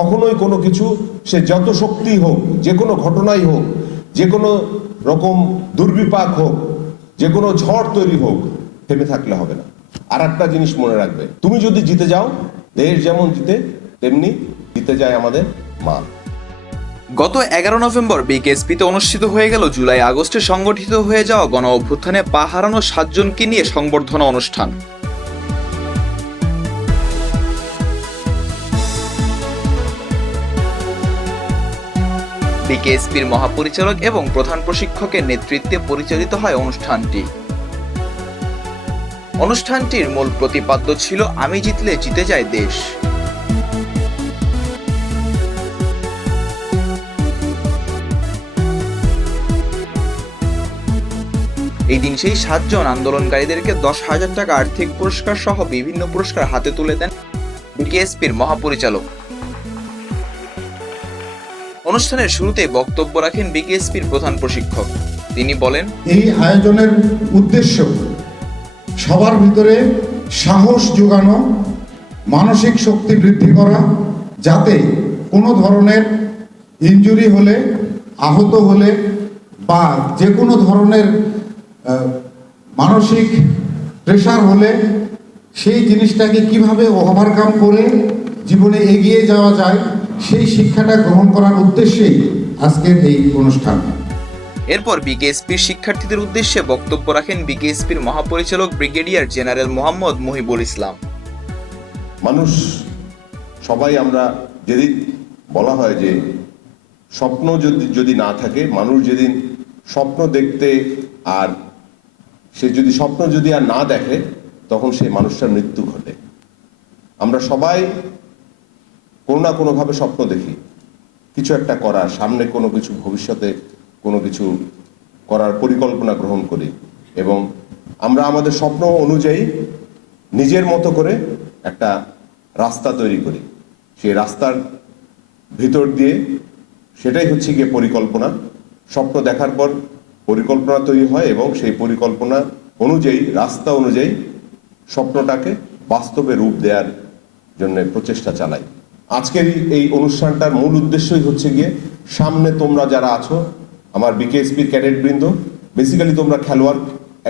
কখনোই কোনো কিছু, সে যত শক্তি হোক, যে কোনো ঘটনাই হোক, যে কোনো রকম দুর্বিপাক হোক, যে কোনো ঝড় তৈরি হোক, থেমে থাকলে হবে না। আর একটা জিনিস মনে রাখবে, তুমি যদি জিতে যাও, দেশ যেমন জিতে তেমনি জিতে যায় আমাদের মা। গত 11 নভেম্বর বিকেএসপিতে অনুষ্ঠিত হয়ে গেল জুলাই আগস্টে সংগঠিত হয়ে যাওয়া গণ অভ্যুত্থানে পা হারানো 7 জনকে নিয়ে সংবর্ধনা অনুষ্ঠান। বিকেএসপির মহাপরিচালক এবং প্রধান প্রশিক্ষকের নেতৃত্বে পরিচালিত হয় অনুষ্ঠানটি। অনুষ্ঠানটির মূল প্রতিপাদ্য ছিল আমি জিতলে জিতে যায় দেশ। এই দিন সেই 7 জন আন্দোলনকারীদেরকে 10,000 টাকা আর্থিক পুরস্কার সহ বিভিন্ন পুরস্কার হাতে তুলে দেন বিকেএসপির মহাপরিচালক। অনুষ্ঠানের শুরুতে বক্তব্য রাখেন বিকেএসপির প্রধান প্রশিক্ষক। তিনি বলেন, এই আয়োজনের উদ্দেশ্য সবার ভিতরে সাহস যোগানো, মানসিক শক্তি বৃদ্ধি করা, যাতে কোনো ধরনের ইনজুরি হলে, আহত হলে বা যে কোনো ধরনের মানসিক প্রেশার হলে সেই জিনিসটাকে কিভাবে ওভারকাম করে জীবনে এগিয়ে যাওয়া যায়, সেই শিক্ষাটা গ্রহণ করার উদ্দেশ্যেই আজকের এই অনুষ্ঠান। এরপর বিকেএসপির শিক্ষার্থীদের উদ্দেশ্যে বক্তব্য রাখেন বিকেএসপির মহাপরিচালক ব্রিগেডিয়ার জেনারেল মোহাম্মদ মুহিবুল ইসলাম। মানুষ সবাই আমরা, যেদিন বলা হয় যে স্বপ্ন যদি না থাকে, মানুষ যেদিন স্বপ্ন দেখতে আর সে যদি স্বপ্ন যদি আর না দেখে, তখন সেই মানুষটার মৃত্যু ঘটে। আমরা সবাই কোনো না কোনোভাবে স্বপ্ন দেখি কিছু একটা করার, সামনে কোনো কিছু, ভবিষ্যতে কোনো কিছু করার পরিকল্পনা গ্রহণ করি এবং আমরা আমাদের স্বপ্ন অনুযায়ী নিজের মতো করে একটা রাস্তা তৈরি করি। সেই রাস্তার ভিতর দিয়ে, সেটাই হচ্ছে গিয়ে পরিকল্পনা। স্বপ্ন দেখার পর পরিকল্পনা তৈরি হয় এবং সেই পরিকল্পনা অনুযায়ী, রাস্তা অনুযায়ী স্বপ্নটাকে বাস্তবে রূপ দেওয়ার জন্য প্রচেষ্টা চালাই। আজকের এই অনুষ্ঠানটার মূল উদ্দেশ্যই হচ্ছে গিয়ে, সামনে তোমরা যারা আছো, আমার বিকেএসপির ক্যাডেট বৃন্দ, বেসিক্যালি তোমরা খেলোয়াড়,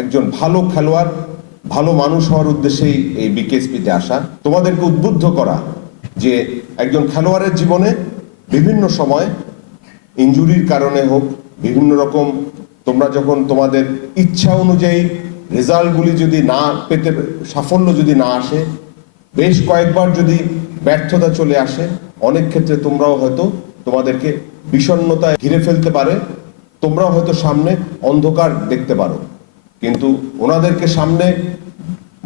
একজন ভালো খেলোয়াড়, ভালো মানুষ হওয়ার উদ্দেশ্যেই এই বিকেএসপিতে আসা। তোমাদেরকে উদ্বুদ্ধ করা যে একজন খেলোয়াড়ের জীবনে বিভিন্ন সময় ইনজুরির কারণে হোক, বিভিন্ন রকম, তোমরা যখন তোমাদের ইচ্ছা অনুযায়ী রেজাল্টগুলি যদি না পেতে, সাফল্য যদি না আসে, বেশ কয়েকবার যদি ব্যর্থতা চলে আসে, অনেক ক্ষেত্রে তোমরাও হয়তো তোমাদেরকে বিষণ্ণতায় ঘিরে ফেলতে পারে, তোমরাও হয়তো সামনে অন্ধকার দেখতে পারো। কিন্তু ওনাদেরকে সামনে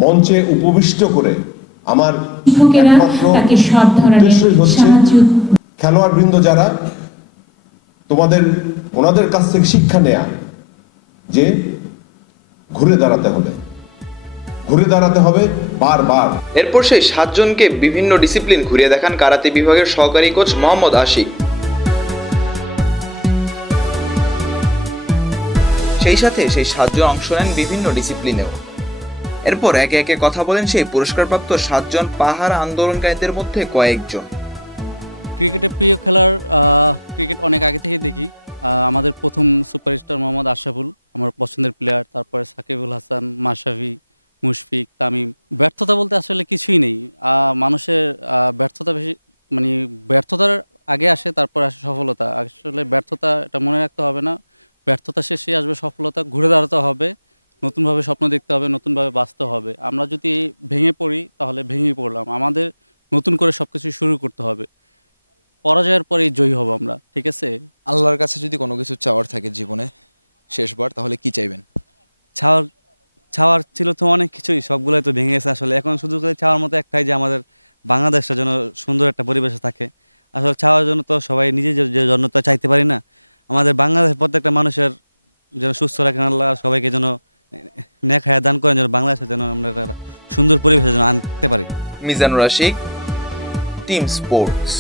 মঞ্চে উপবিষ্ট করে আমার উদ্দেশ্যই হচ্ছে খেলোয়াড় বৃন্দ যারা, তোমাদের ওনাদের কাছ থেকে শিক্ষা নেয়া যে ঘুরে দাঁড়াতে হবে, ঘুরে দাঁড়াতে হবে বারবার। এরপর সেই 7 জনকে বিভিন্ন ডিসিপ্লিন ঘুরিয়ে দেখান কারাতে বিভাগের সহকারী কোচ মোহাম্মদ আশিক। সেই সাথে সেই 7 জন অংশ নেন বিভিন্ন ডিসিপ্লিনেও। এরপর একে একে কথা বলেন সেই পুরস্কারপ্রাপ্ত 7 জন পাহাড় আন্দোলনকারীদের মধ্যে কয়েকজন। Mizanur Ashik, team sports.